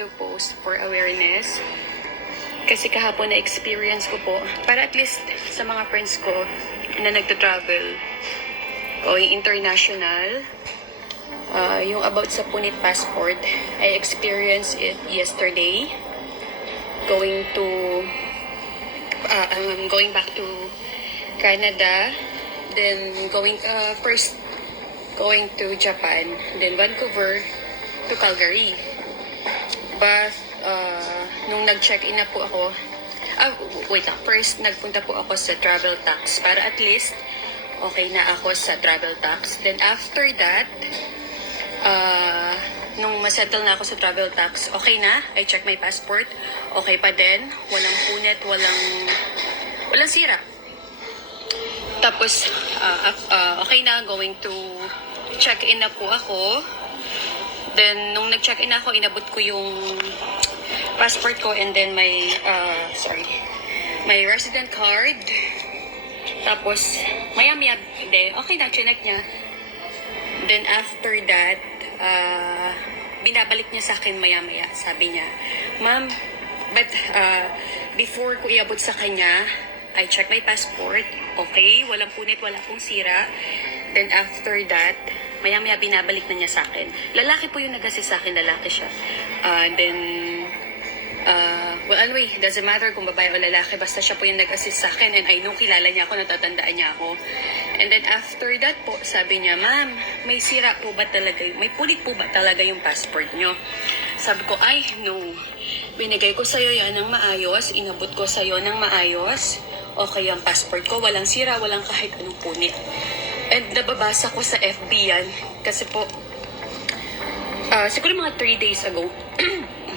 to post for awareness. Kasi kahapon na-experience ko po, para at least sa mga friends ko na nagta-travel, going international, yung about sa punit passport, I experienced it yesterday. Going back to Canada, then first going to Japan, then Vancouver to Calgary. But nung nag-check-in na po ako, first nagpunta po ako sa travel tax para at least okay na ako sa travel tax. Then after that, nung masettle na ako sa travel tax, okay na, I check my passport, okay pa din, walang punit, walang sira. Tapos, okay na, going to check-in na po ako. Then, nung nag-check-in na ako, inabot ko yung passport ko and then my resident card. Tapos, maya-maya, okay na, chinek niya. Then, after that, binabalik niya sa akin maya-maya. Sabi niya, Ma'am, but before ko iabot sa kanya, I check my passport. Okay, walang punit, wala pong sira. Then after that, maya-maya binabalik na niya sa akin. Lalaki po yung nag-assist sa akin, lalaki siya. Well, anyway, doesn't matter kung babae o lalaki, basta siya po yung nag-assist sa akin and I know kilala niya ako, natatandaan niya ako. And then after that po, sabi niya, Ma'am, may sira po ba talaga, may pulit po ba talaga yung passport niyo? Sabi ko, ay, no. Binigay ko sa'yo yan ng maayos, inabot ko sa'yo ng maayos. Okay ang passport ko, walang sira, walang kahit anong punit. And nababasa ko sa FB yan, kasi po, siguro mga 3 days ago,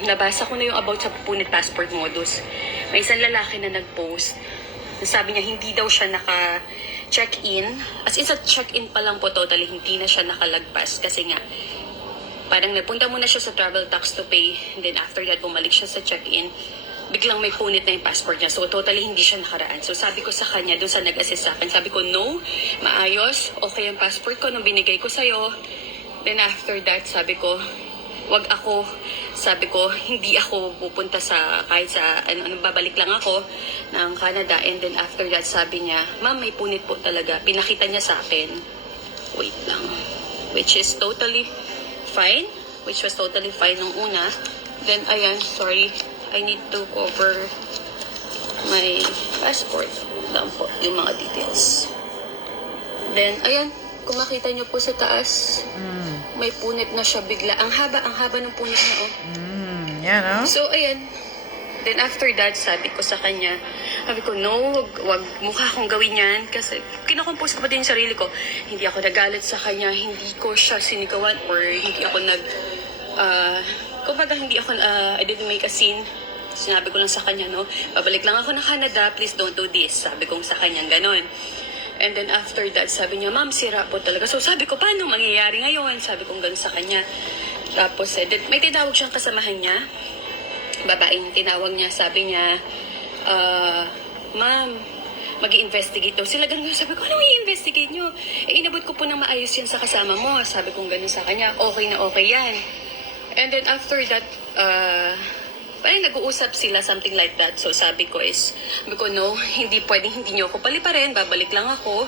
nabasa ko na yung about sa punit passport modus. May isang lalaki na nag-post. Sabi niya, hindi daw siya naka-check-in. As in, sa check-in pa lang po totally, hindi na siya nakalagpas. Kasi nga, parang napunta muna siya sa travel tax to pay. And then after that, bumalik siya sa check-in. Biglang may punit na yung passport niya. So, totally hindi siya nakaraan. So, sabi ko sa kanya, doon sa nag-assist sa akin, sabi ko, no, maayos, okay ang passport ko nung binigay ko sa'yo. Then after that, sabi ko, wag ako, sabi ko, hindi ako pupunta sa, kahit sa, babalik lang ako ng Canada. And then after that, sabi niya, Ma'am, may punit po talaga. Pinakita niya sa akin. Wait lang. Which is totally fine. Which was totally fine nung una. Then, ayan, sorry. I need to cover my passport. Lang po, yung mga details. Then, ayan, kung makita niyo po sa taas, may punit na siya bigla. Ang haba ng punit na, oh. Yan, oh. So, ayan. Then, after that, sabi ko sa kanya, sabi ko, no, wag mukha akong gawin yan. Kasi, kinakompose ko pa din yung sarili ko. Hindi ako nagalit sa kanya, hindi ko siya sinigawan, or hindi ako kumbaga, hindi ako, I didn't make a scene. Sinabi ko lang sa kanya, no, babalik lang ako ng Canada, please don't do this. Sabi ko sa kanya, ganon. And then after that, sabi niya, Ma'am, sira po talaga. So sabi ko, paano mangyayari ngayon? Sabi ko gano'n sa kanya. Tapos, may tinawag siyang kasamahan niya. Babaeng tinawag niya, sabi niya, Ma'am, mag-i-investigate daw sila. Ganun, sabi ko, ano i-investigate nyo? Inabot ko po ng maayos yan sa kasama mo. Sabi ko gano'n sa kanya, okay na okay yan. And then after that, parang nag-uusap sila, something like that. So sabi ko, no, hindi pwedeng hindi nyo ako paliparin, babalik lang ako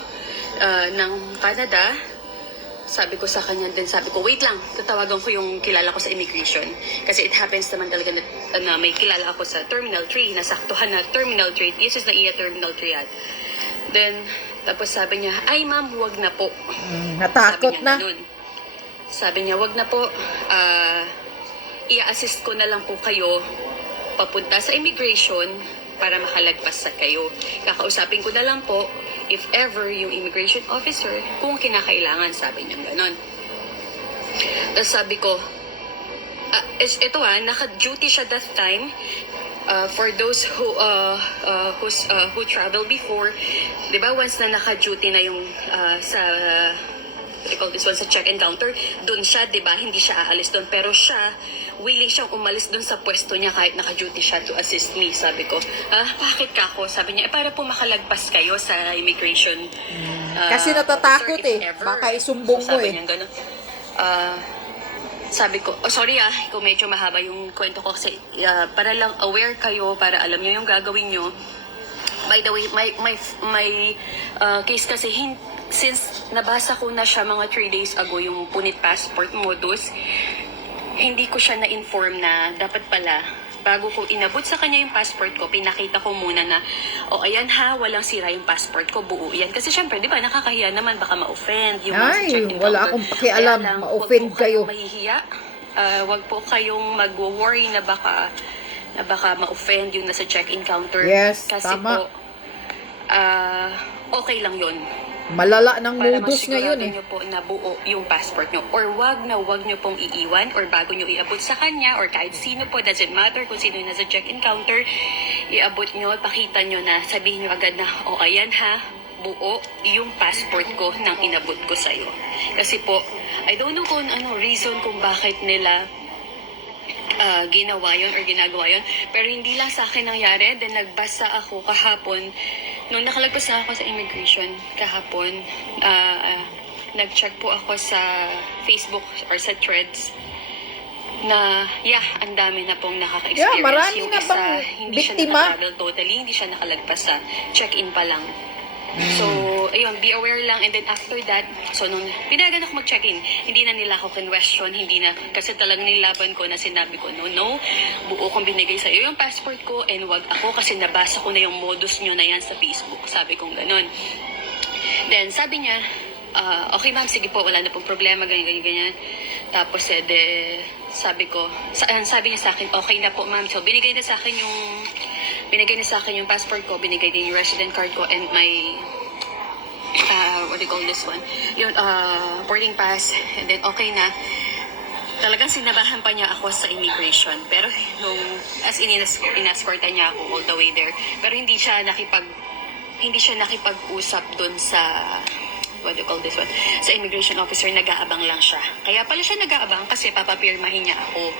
ng Canada. Sabi ko sa kanya, then sabi ko, wait lang, tatawagan ko yung kilala ko sa immigration. Kasi it happens naman talaga na may kilala ako sa Terminal 3, nasaktuhan na Terminal 3, yes is na iya Terminal 3 yan. Then, tapos sabi niya, ay ma'am, huwag na po. Natakot na. Sabi niya, wag na po, i-assist ko na lang po kayo papunta sa immigration para makalagpas sa kayo. Kakausapin ko na lang po, if ever, yung immigration officer, kung kinakailangan, sabi niya gano'n. Tapos sabi ko, ito naka-duty siya that time, for those who travel before, di ba, once na naka-duty na yung sa sa check-in counter, doon siya, di ba, hindi siya aalis doon, pero siya, willing siyang umalis doon sa pwesto niya kahit naka-duty siya to assist me. Sabi ko, bakit ka ako? Sabi niya, para po makalagpas kayo sa immigration. Kasi natatakot officer, baka isumbong mo sabi niya, gano'n. sabi ko, oh sorry kung medyo mahaba yung kwento ko kasi para lang aware kayo, para alam nyo yung gagawin nyo. By the way, my case kasi, since nabasa ko na siya mga 3 days ago, yung punit passport modus, hindi ko siya na-inform na dapat pala, bago ko inabot sa kanya yung passport ko, pinakita ko muna na, ayan walang sira yung passport ko, buo yan. Kasi syempre, di ba, nakakahiya naman, baka ma-offend yung mga Ay, check-in wala counter. akong pakialam, Kaya lang, ma-offend wag po kayo. kayong mahihiya. Wag po kayong mag-worry na baka ma-offend yung nasa check-in counter. Yes, kasi tama. po, okay lang yun. Malala ng Para modus ngayon masigurado eh. nyo po na buo yung passport nyo. Or wag nyo pong iiwan or bago nyo iabot sa kanya or kahit sino po, doesn't matter kung sino yung nasa check-in counter, iabot nyo, pakita nyo na, sabihin nyo agad na, ayan buo yung passport ko nang inabot ko sa'yo. Kasi po, I don't know kung ano reason kung bakit nila ginawa yun or ginagawa yun. Pero hindi lang sa akin nangyari. Then nagbasa ako kahapon. Nung nakalagpas na ako sa immigration kahapon, nag-check po ako sa Facebook or sa threads na, ang dami na pong nakaka-experience. Marami yung na isa, bang hindi siya biktima? nakatravel totally, hindi siya nakalagpas sa check-in pa lang. So, ayun, be aware lang. And then after that, so nung pinayagan ako mag-check-in, hindi na nila ako question, hindi na, kasi talagang nilaban ko na sinabi ko, no, buo kong binigay sa'yo yung passport ko and wag ako kasi nabasa ko na yung modus nyo na yan sa Facebook. Sabi kong ganun. Then sabi niya, okay ma'am, sige po, wala na pong problema, ganyan. Tapos sabi ko, sabi niya sa akin, okay na po ma'am. So binigay na sa akin yung passport ko, binigay din yung resident card ko and my what do you call this one? Yung boarding pass, and then okay na. Talagang sinabahan pa niya ako sa immigration. Pero nung in-escortan niya ako all the way there. Pero hindi siya nakipag-usap doon sa what do you call this one? Sa immigration officer, nag-aabang lang siya. Kaya pala siya nag-aabang kasi papapirmahin niya ako.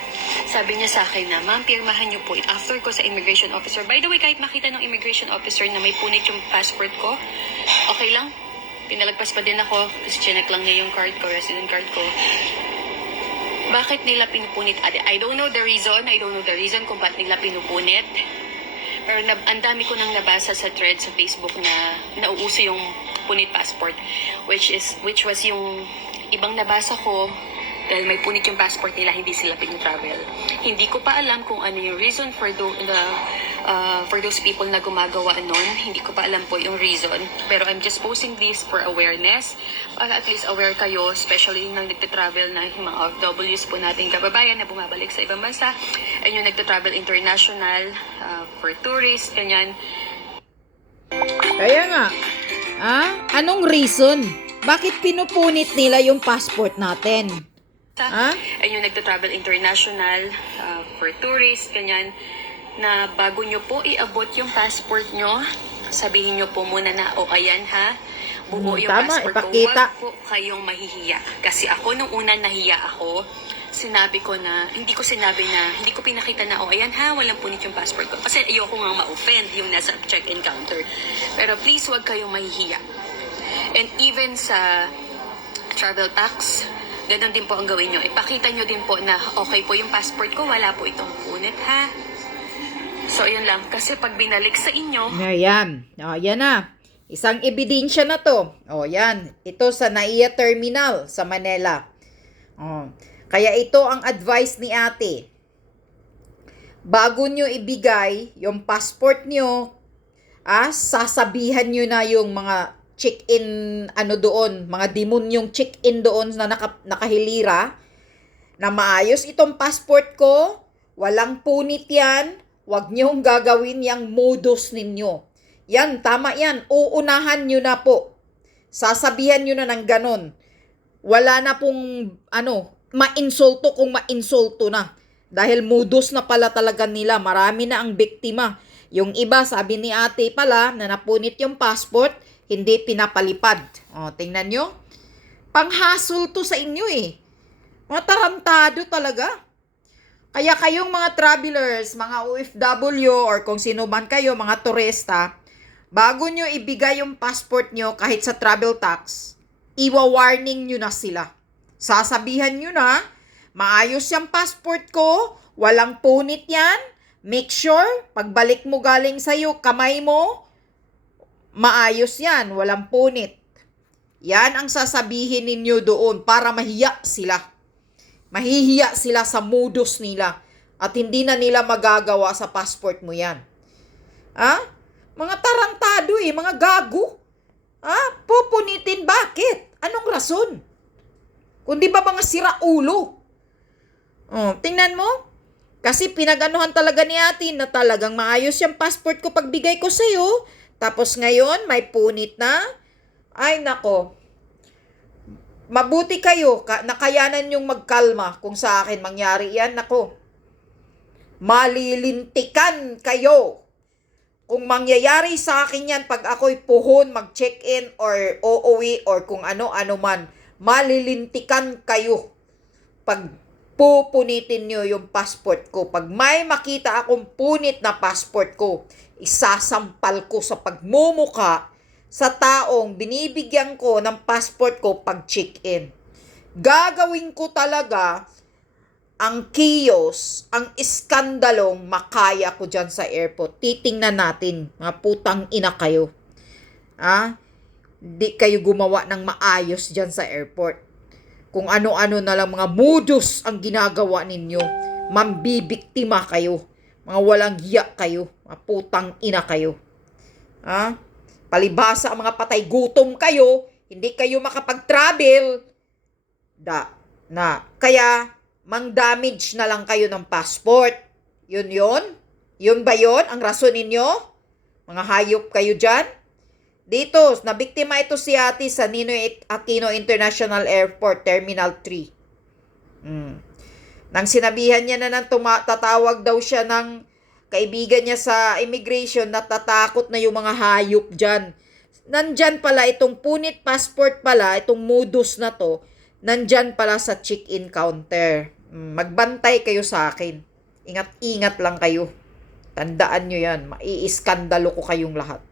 Sabi niya sa akin na, ma'am, pirmahan niyo po. After ko sa immigration officer, by the way, kahit makita ng immigration officer na may punit yung passport ko, okay lang. Pinalagpas pa din ako kasi chinek lang niya yung card ko, resident card ko. Bakit nila pinupunit? I don't know the reason kung bakit nila pinupunit. Pero ang dami ko nang nabasa sa thread sa Facebook na nauuso yung punit passport, which was yung ibang nabasa ko dahil may punit yung passport nila, hindi sila pinu-travel. Hindi ko pa alam kung ano yung reason for those people na gumagawa nun. Hindi ko pa alam po yung reason. Pero I'm just posting this for awareness. Para at least aware kayo, especially nang nagte-travel na yung mga OFWs po nating kababayan na bumabalik sa ibang bansa. And yung nagte-travel international, for tourists, ganyan. Kaya nga, anong reason? Bakit pinupunit nila yung passport natin? Ay yung nagta-travel international, for tourists, ganyan, na bago nyo po iabot yung passport nyo, sabihin nyo po muna na, ayan buo yung tama, passport ipakita. ko. Huwag po kayong mahihiya. Kasi ako, nung una nahiya ako, sinabi ko na, hindi ko pinakita na, ayan walang punit yung passport ko. Kasi ayoko nga ma-offend yung nasa check-in counter. Pero please, huwag kayong mahihiya. And even sa travel tax, ganun din po ang gawin nyo. Ipakita nyo din po na okay po yung passport ko, wala po itong punit So, ayun lang. Kasi pag binalik sa inyo, Ayan. Yan na. Isang ebidensya na to. Yan. Ito sa NAIA Terminal sa Manila. Kaya ito ang advice ni ate. Bago nyo ibigay yung passport nyo, sasabihan nyo na yung mga check-in doon, mga demonyong check-in doon na nakahilira, na maayos itong passport ko, walang punit yan, wag niyong gagawin yung modus ninyo. Yan, tama yan. Uunahan nyo na po. Sasabihan nyo na ng ganon. Wala na pong, mainsulto kung mainsulto na. Dahil modus na pala talaga nila. Marami na ang biktima. Yung iba, sabi ni ate pala, na napunit yung passport, hindi pinapalipad. Tingnan nyo. Panghasol to sa inyo eh. Mga tarantado talaga. Kaya kayong mga travelers, mga OFW, or kung sino man kayo, mga turista, bago nyo ibigay yung passport nyo kahit sa travel tax, iwa-warning nyo na sila. Sasabihan nyo na, Maayos yung passport ko. Walang punit yan. Make sure, pagbalik mo galing sa'yo, kamay mo, maayos yan. Walang punit. Yan ang sasabihin ninyo doon para mahiya sila. Mahihiya sila sa modus nila. At hindi na nila magagawa sa passport mo yan. Mga tarantado mga gago. Pupunitin bakit? Anong rason? Kundi ba mga siraulo? Tingnan mo. Kasi pinaganuhan talaga ni ate na talagang maayos yung passport ko pagbigay ko sa'yo. Tapos ngayon, may punit na. Ay, nako. Mabuti kayo, nakayanan yung magkalma kung sa akin mangyari yan. Nako. Malilintikan kayo. Kung mangyayari sa akin yan pag ako'y puhon, mag-check-in or uuwi or kung ano-ano man, malilintikan kayo pag pupunitin nyo yung passport ko. Pag may makita akong punit na passport ko, isasampal ko sa pagmumuka sa taong binibigyan ko ng passport ko pag check-in. Gagawin ko talaga ang chaos, ang iskandalong makaya ko dyan sa airport. Titingnan natin, mga putang ina kayo. Di kayo gumawa ng maayos dyan sa airport. Kung ano-ano na lang mga modus ang ginagawa ninyo. Mambibiktima kayo. Mga walang hiya kayo. Mga putang ina kayo. Palibhasa ang mga patay gutom kayo. Hindi kayo makapag-travel. Kaya, mang-damage na lang kayo ng passport. Yun? Yun ba yun? Ang rason ninyo? Mga hayop kayo dyan? Dito, nabiktima ito si ate sa Ninoy Aquino International Airport, Terminal 3. Nang sinabihan niya na tatawag daw siya ng kaibigan niya sa immigration, natatakot na yung mga hayop dyan. Nandyan pala itong punit passport pala, itong modus na to, nandyan pala sa check-in counter. Magbantay kayo sa akin. Ingat-ingat lang kayo. Tandaan nyo yan, maiiskandalo ko kayong lahat.